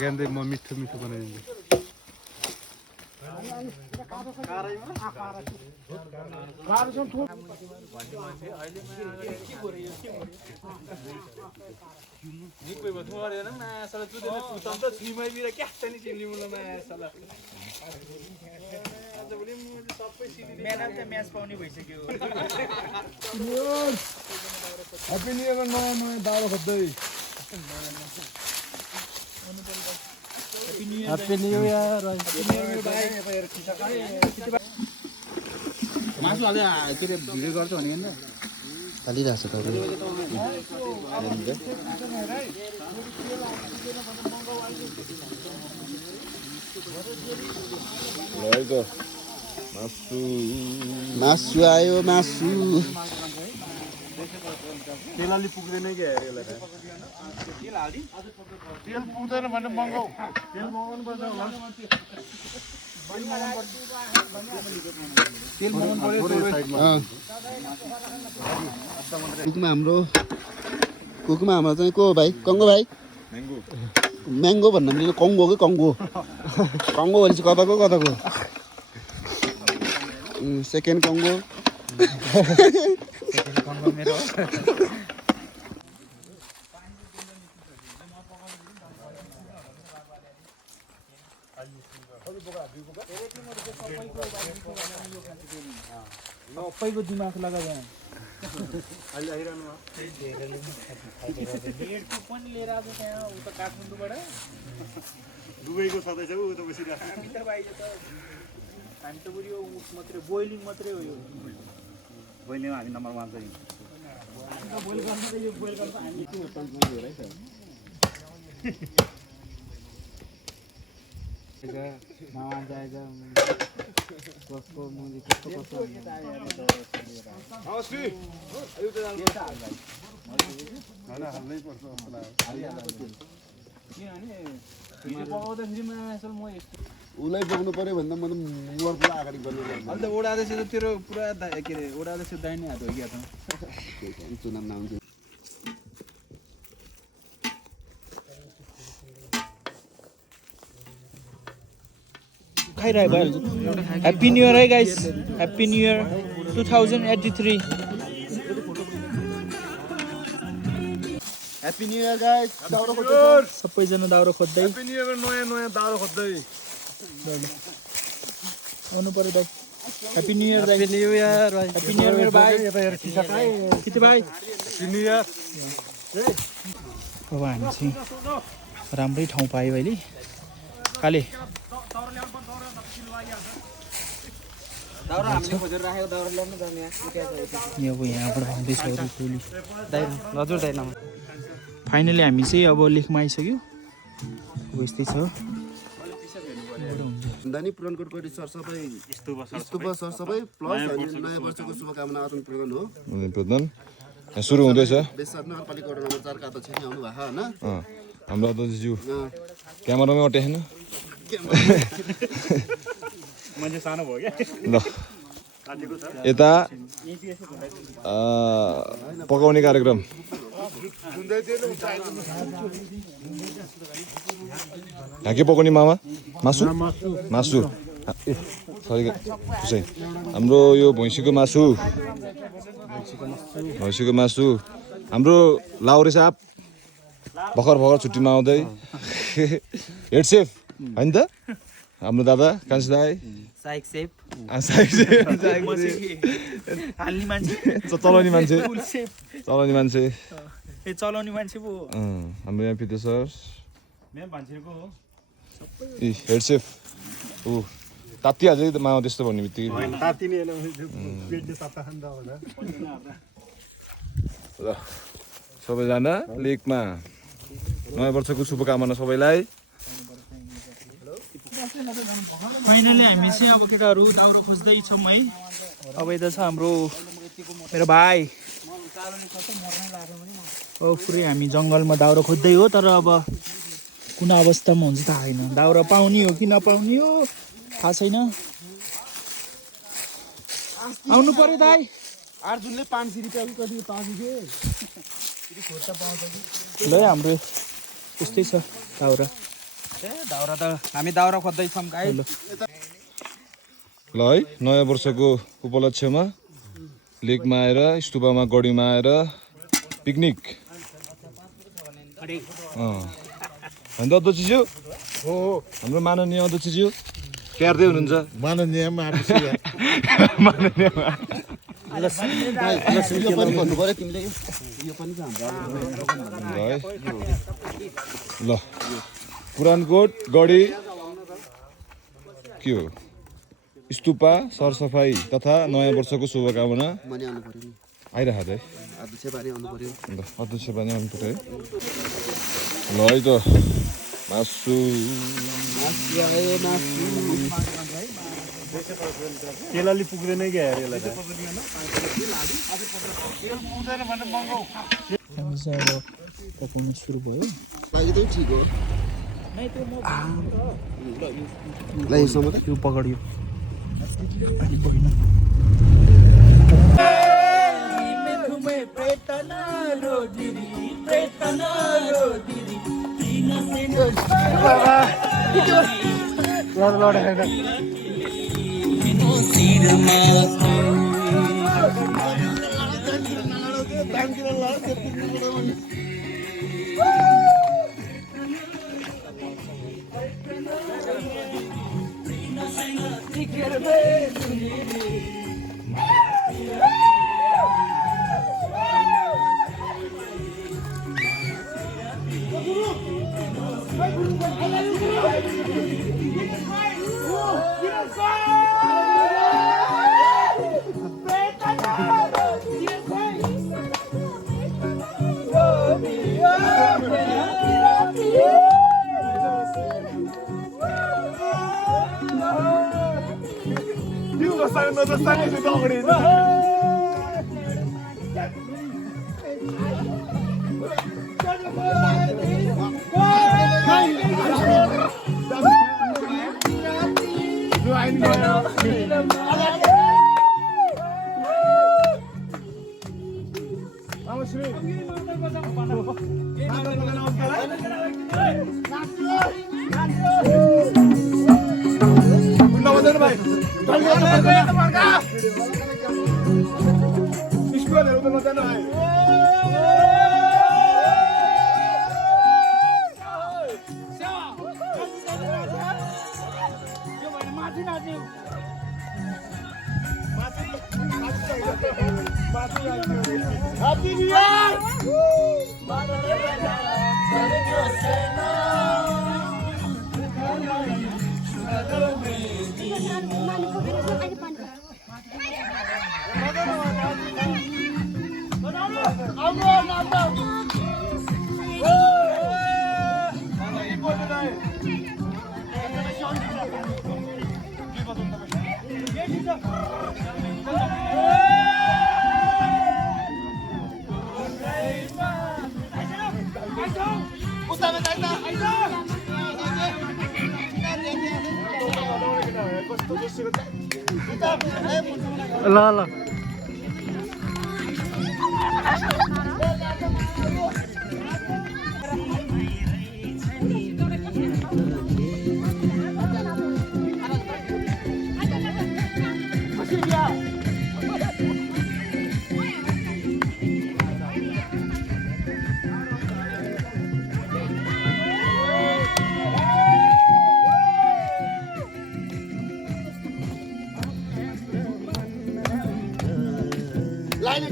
ਕਹਿੰਦੇ ਮੈਂ ਮਿੱਠੂ ਮਿੱਠੂ ਬਣਾਉਂਦੇ म्याच पाउने भइसक्यो हेप्पी न्यू इयर नयाँ दाउरा खोज्दै हैप्पी न्यू इयर मासु हाल्दै के अरे भिडियो गर्छ भने नि हालिरहेको छ तपाईँ रहेको मासु मासु आयो मासु तेल अलि पुग्दैन कि हेरेलाई तेल पुग्दैन भने मगाऊ तेल मगाउनु पर्छ होला तेल मगाउनु पर्यो कुकमा हाम्रो चाहिँ को भाइ कङ्गो भाइ म्याङ्गो भन्नु पनि कङ्गो कि कङ्गो कङ्गो भनेपछि कताको सेकेन्ड कङ्गो मेरो सबैको दिमाग लगायो अहिले आइरहनु पनि लिएर आएको त्यहाँ उता काठमाडौँबाट दुबईको सदस्य उ त बसिरहेको भित्र बाहिर त हामी त बुढी मात्रै बोइलिङ मात्रै हो यो बोइलिङ हामी नम्बर 1 चाहिँ बोइल गर्नु त यो बोइल गर्नु हामी के हो रहेछ नाम जाएगा कसको मुजी कस्तो हस्ती यो त हाल्नै पर्छ जस्तो लाग्यो उसलाई बोक्नु पर्यो भन्दा म त मुवर पुरा अगाडि गर्नु अहिले त ओडादैछ त तेरो पुरा के अरे ओडादैछ दाहिने हात हो क्या त चुनाव नाउँछ खाइरहेको भइहाल्छ ह्याप्पी न्यू इयर है guys happy new year 2083 happy new year guys दाउरा खोज्दै सबैजना दाउरा खोज्दै ह्याप्पी न्यू इयर नयाँ दाउरा खोज्दै आउनु पर्यो दाइ happy new year happy new year happy new year मेरो भाइ किति भाइ ह्याप्पी न्यू इयर अब हामी चाहिँ राम्रै ठाउँ पायो अहिले काले यहाँबाट आउँदैछ टोली फाइनली हामी चाहिँ अब लेकमा आइसक्यो अब यस्तै छ दानी पुरानकोटको सरसफाइ स्तूप सरसफाइ प्लस नयाँ वर्षको शुभकामना आदान प्रदान हो प्रदान सुरु हुँदैछ बेसार नगरपालिका वडा नम्बर 4 का अध्यक्ष नि आउनु भएको हैन हाम्रो अध्यक्षज्यू क्यामेरामै अटेन मान्छे सानो भयो क्या ल यता पकाउने कार्यक्रम यहाँ के पकाउने मामा मासु मासु सरी हाम्रो यो भैँसीको मासु हाम्रो लाउरे साहब भर्खर छुट्टीमा आउँदै हेड सेफ होइन त हाम्रो दादा कान्छी दाइ चलाउने मान्छे हाम्रो यहाँ पिते सर हेड सेफ ऊ तात्तिहाल्छ कि मामा त्यस्तो भन्ने बित्तिकै ल सबैजना लेकमा नयाँ वर्षको शुभकामना सबैलाई फाइनली हामी चाहिँ अब केटाहरू दाउरा खोज्दैछौँ है अब यता छ हाम्रो मेरो भाइ पुरै हामी जङ्गलमा दाउरा खोज्दै हो तर अब कुन अवस्थामा हुन्छ थाहा छैन दाउरा पाउने हो कि नपाउने हो थाहा छैन आउनु पर्यो दाइ अर्जुनले 500 रुपैयाँ कति पाउँछ के ल हाम्रो त्यस्तै छ दाउरा दाउरा त हामी दाउरा खोज्दैछौँ गाई ल है नयाँ वर्षको उपलक्ष्यमा लेकमा आएर स्तुपामा गढीमा आएर पिकनिक होइन त अध्यक्षज्यू हो हाम्रो माननीय अध्यक्षज्यू क्यार्दै हुनुहुन्छ माननीय ल पुरानकोट गढी के हो स्तुपा सरसफाइ तथा नयाँ वर्षको शुभकामना आइरहेको है अध्यक्ष पनि आउनु पऱ्यो है ल है त मासु तेलले पुग्दैन क्या यसलाई पकाउनु सुरु भयो यो पकड्यो ल ल लाइन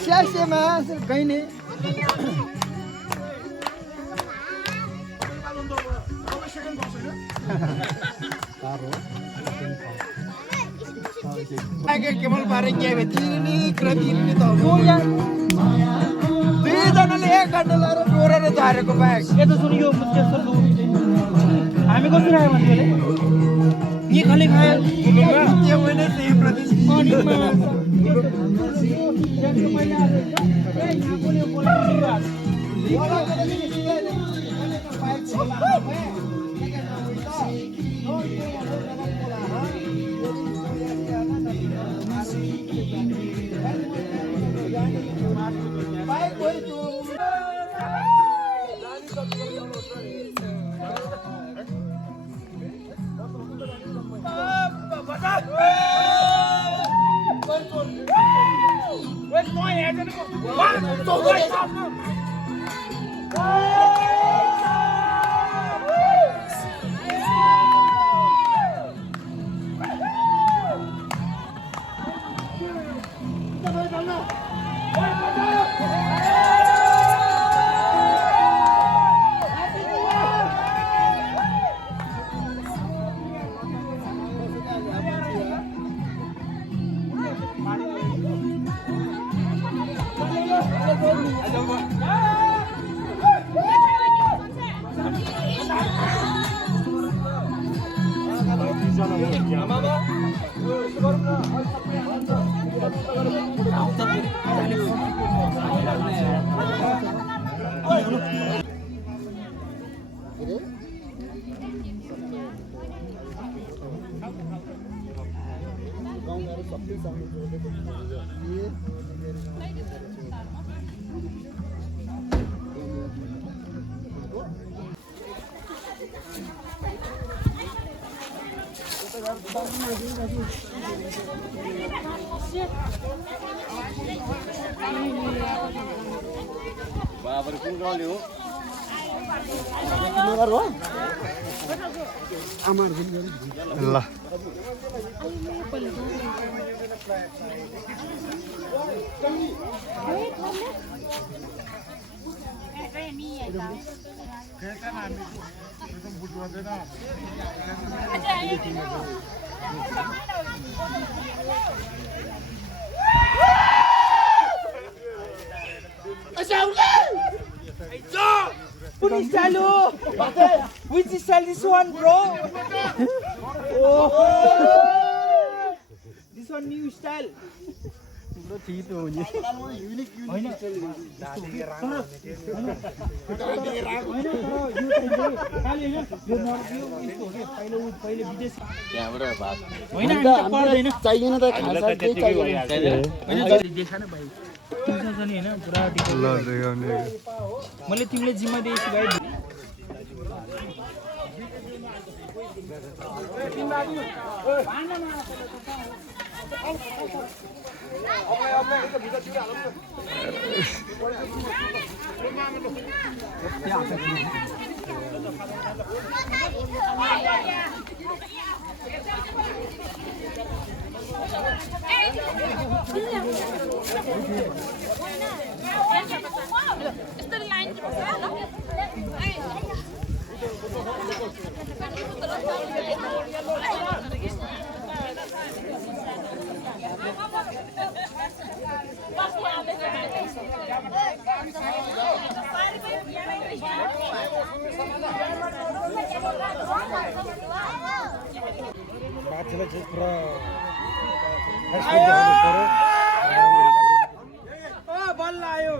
स्यासेमा कहीँ नहीं केवल बारे क्या बेचीनी क्रमीनी तो हो यार दे जनाले एक घंटा लारो डोरेर झारेको ब्याग ये तो सुनियो मुझे सर दो हामी कसरी आयो भन्नुले नि खाली खायो त्यो मैले त्यही प्रति बाबर कुन गाउँले हो ल Which style? Which style this one, bro? Oh, this one new style. ठीक हो नि हैन पहिले विदेश त्यहाँबाट भात हैन पर्दैन चाहिएन त खासा केही चाहिएन देखा न भाइ तिमीसँग नि हैन पुरा डिटेल ल देखाउने मैले तिमीले जिम्मा दिएछु भाइ बल्ल आयो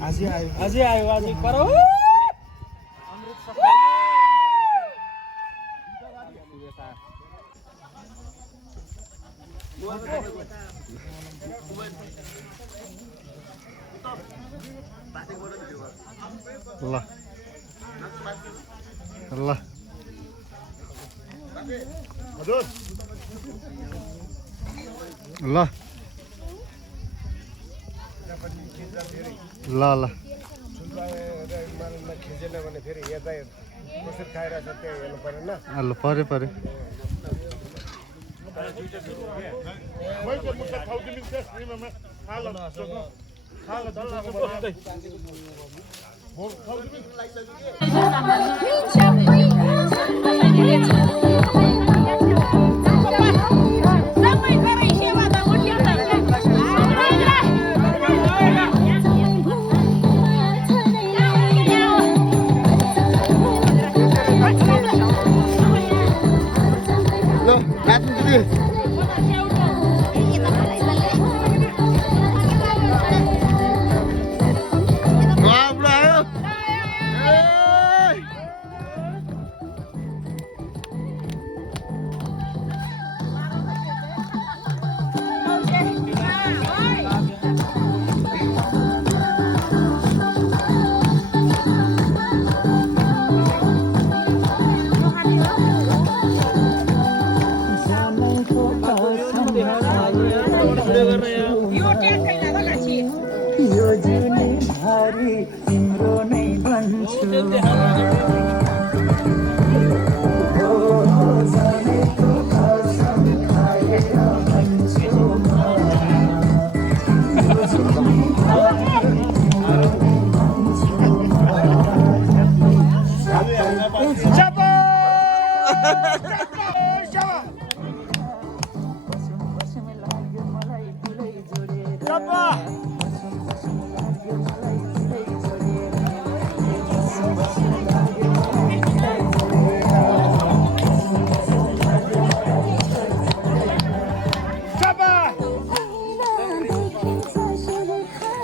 अझै आयो अझै पर ल ल ल ल ल खिचेन भने फेरि हेर्दा कसरी खाइरहेछ त्यो हेर्नु परेन ल पऱ्यो पऱ्यो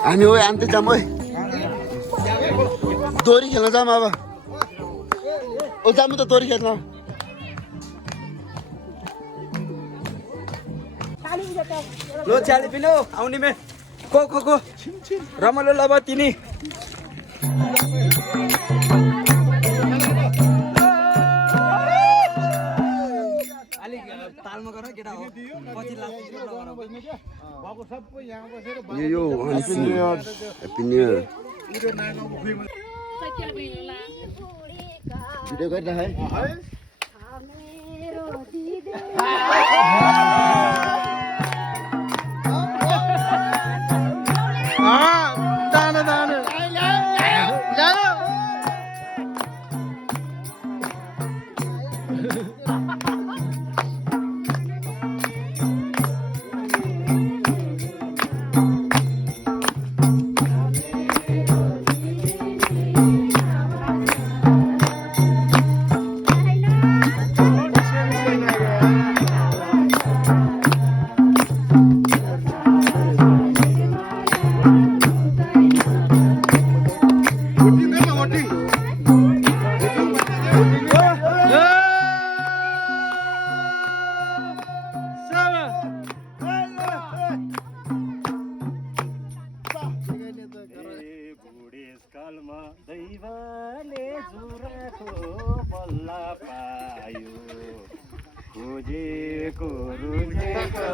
हामी हो आन्ते जाम ओइ दोरी खेल्न जाम अब ओ जाम त दोरी खेल्न लो चाली पिलो आउने मे को रमाइलो लब तिनी तालमा गर केटा हो पछि लाग्छ यो हैप्पी न्यू इयर भिडियो गरिराख है दैवले जुराको बल्ला पायो खोजेको रुजेको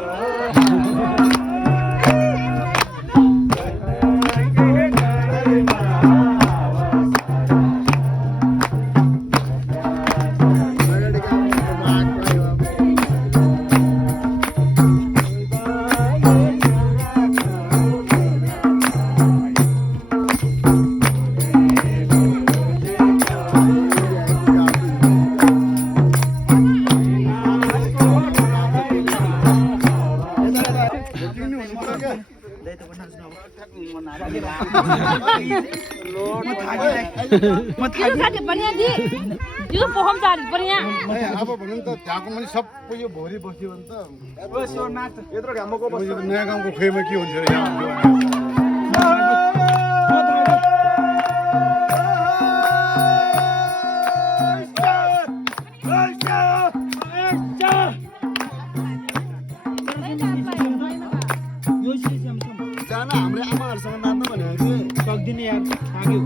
यो पोखम चाली पर्या अब भन्नु त त्यहाँको पनि सबै यो भोलि बस्यो भने त यत्रो घामको बस्यो नयाँ गाउँको खोइमा के हुन्छ र जाना हाम्रो आमाहरूसँग नाच्नु भनेको कि सक्दिन यार आग्यो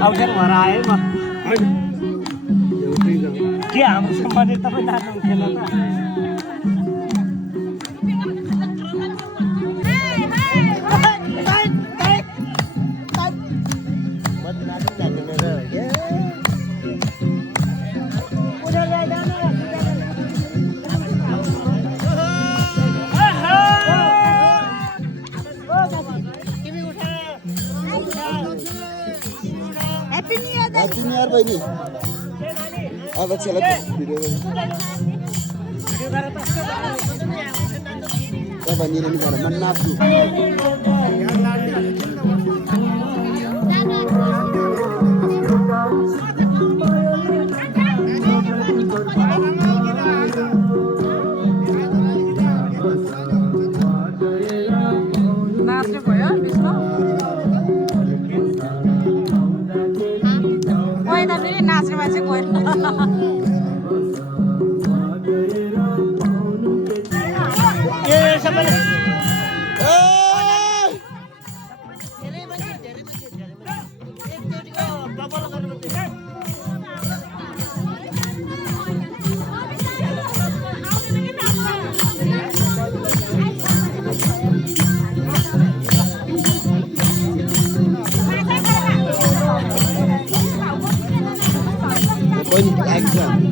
अवसर भएर आए म के हाम्रो सम्बन्धित तपाईँ नाच्नु थिएन त Happy New Year बहिनी अब चला भिडियो अब निरन घर मन नाच्नु नाच्ने भयो विष्णु कोही त फेरि नाच्ने मान्छे कोही बहिनी आएको छ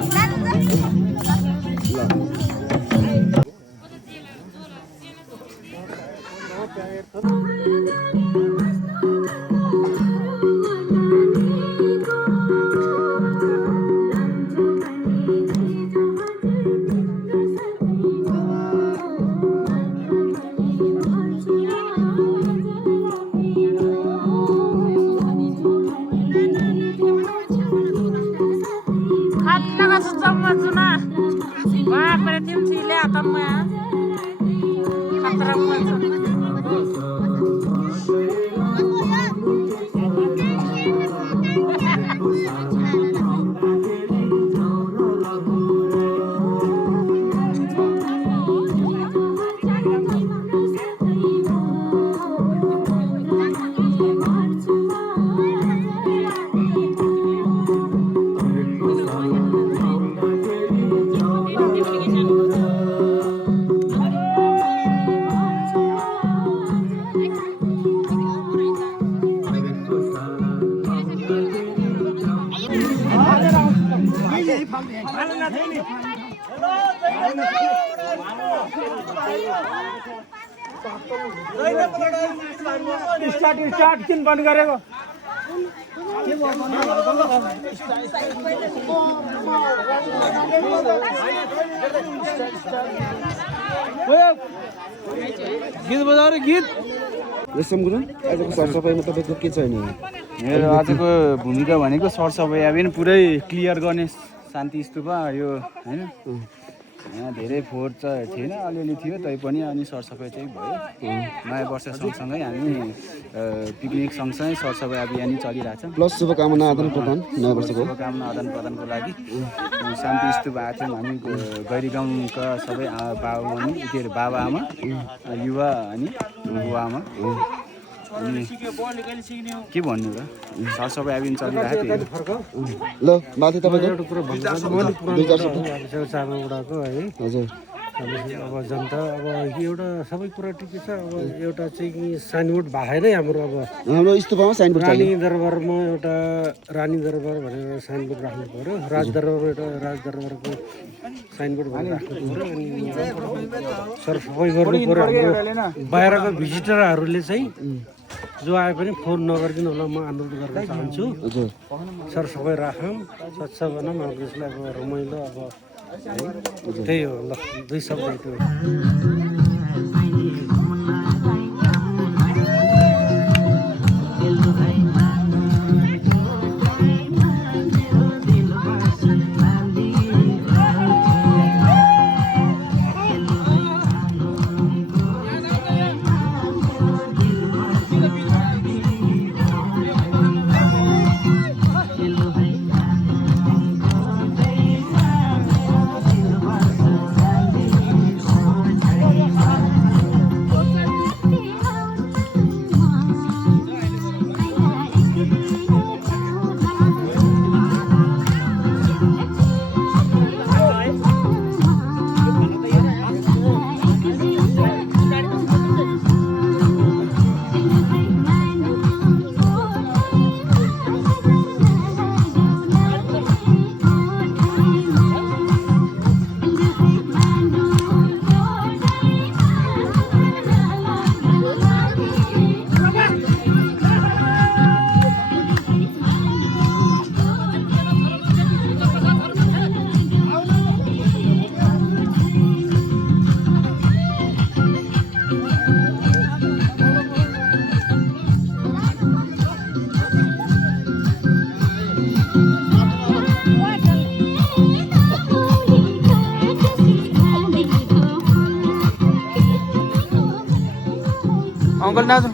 स्टार्ट किन बन्द गरेको गीत बजाएर गीत रेशम गुरुङ आजको सरसफाइमा तपाईँको के छ नि मेरो आजको भूमिका भनेको सरसफाइ अब नि पुरै क्लियर गर्ने शान्ति स्तूप यो होइन यहाँ धेरै फोहोर चाहिँ थिएन अलिअलि थियो तैपनि अनि सरसफाइ चाहिँ भयो नयाँ वर्ष सँगसँगै हामी पिकनिक सँगसँगै सरसफाइ अभियान चलिरहेछ प्लस शुभकामना आदान प्रदान नयाँ वर्षको शुभकामना आदान प्रदानको लागि शान्ति स्तूप आएको थियौँ हामी गैरी गाउँका सबै बाबा आमा युवा अनि बुवा आमा अनि के भन्नु र सरसफाइ अभियान चलिरहेको ल माथि तपाईँको चामलगुडाको है हजुर अब जनता अब एउटा सबै कुरा ठिकै छ अब एउटा चाहिँ साइनबोर्ड भएन हाम्रो अब हाम्रो स्तूपमा साइनबोर्ड रानी चाहियो दरबारमा एउटा रानी दरबार भनेर साइनबोर्ड राख्नु पर्यो राजदरबारमा एउटा राजदरबारको साइनबोर्ड भनेर राख्नु पर्यो अनि सरसफाइ गर्नु पर्यो हाम्रो बाहिरको भिजिटरहरूले चाहिँ जो आए पनि फोन नगरिदिनु होला म अनुरोध गर्न चाहन्छु सरसफाइ राखौँ स्वच्छ बनाऊँ अब यसलाई अब रमाइलो अब त्यही हो ल 2 शब्द यति हो अंकल नाच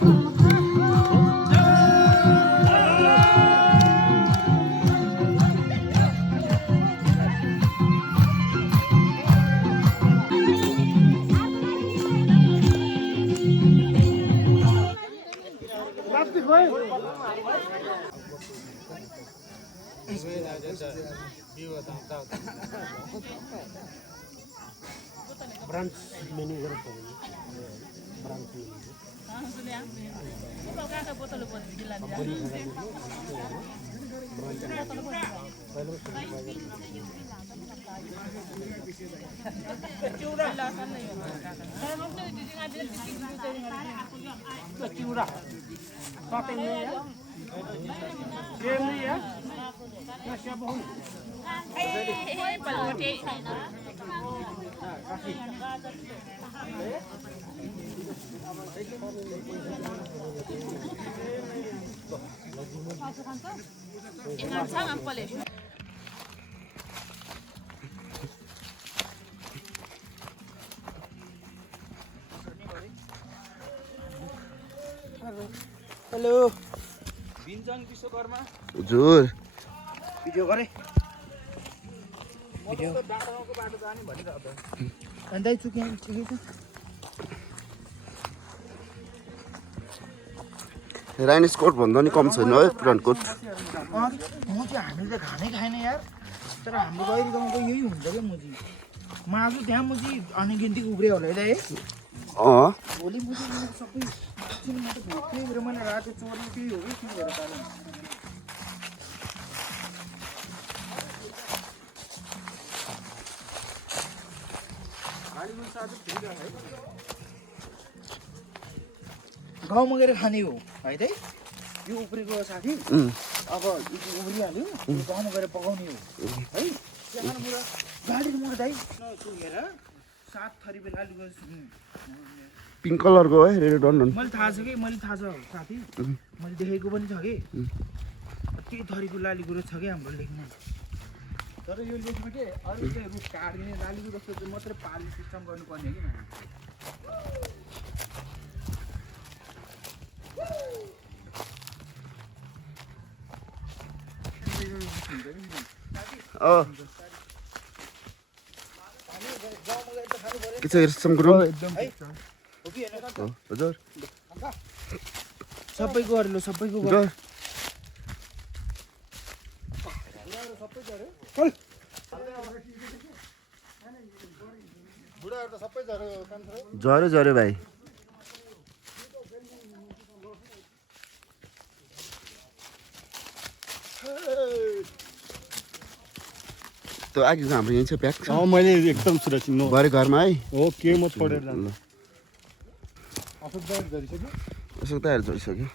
branch manager branch hello Binjang Vishwakarma हजुर भिडियो गरे भिडियो अन्दै चुक्या ठिकै छ राइनिस कोट भन्दा नि कम छैन है पुरान कोट म चाहिँ हामीले त खानै खाएन यार तर हाम्रो गैरी गाउँको यही हुन्छ क्या मुजी मासु त्यहाँ मुजी अनगिन्ती उब्रियो होला है भोलि मुजी सबै एकछिन म त भोकै भएर मैले रातो चोरी त्यही हो कि के भएर गाउँमा गएर खाने हो है त यो उब्रेको साथी अब यो उब्रिहाल्यो यो गाउँमा गएर पकाउने हो है त्यहाँ मुरा गाडीको मुरा दाइ हेर 7 थरी बेला पिङ्क कलरको है रेडोडन्डन मैले थाहा छ कि मैले थाहा छ साथी मैले देखेको पनि छ कि त्यही थरीको लाली गुरु छ कि हाम्रो लेख्ने तर यो लेखमा के अरू चाहिँ रुख काट्ने लालीको जस्तो चाहिँ मात्रै पाल्ने सिस्टम गर्नुपर्ने हो कि के छ रेशम गुरुङ हो कि होइन हजुर सबैको अरू सबैको हजुर झऱ्यो झऱ्यो भाइ त्यो आगेको हाम्रो यहीँ छ प्याक छ मैले एकदम सुरक्षित भरे घरमा है हो के म छोडेर ल अशोक दाइहरू झरिसक्यो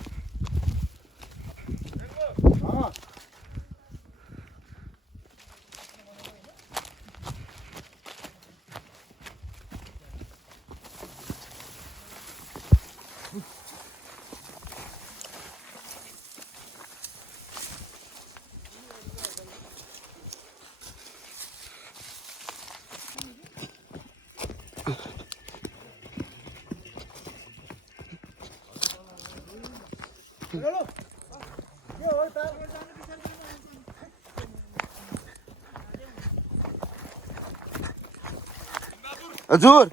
हजुर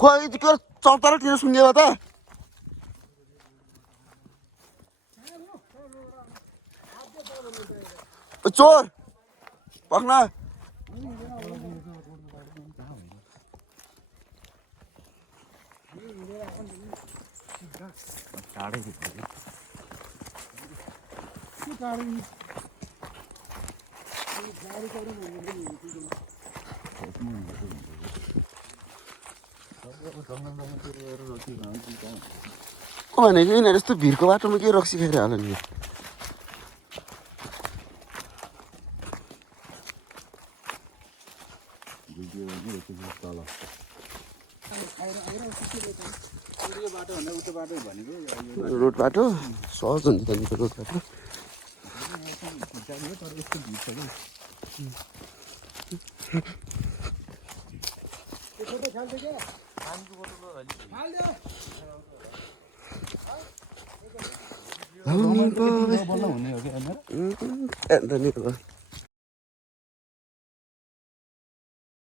खोइ के चौतारातिर सुन्गेको त चोर पक्ना भनेको यिनीहरू यस्तो भिरको बाटोमा के रक्सी खाएर होला नि रोड बाटो सहज हुन्छ त्यहाँदेखि रोड बाटो भन्ने हो कि होइन धन्यवाद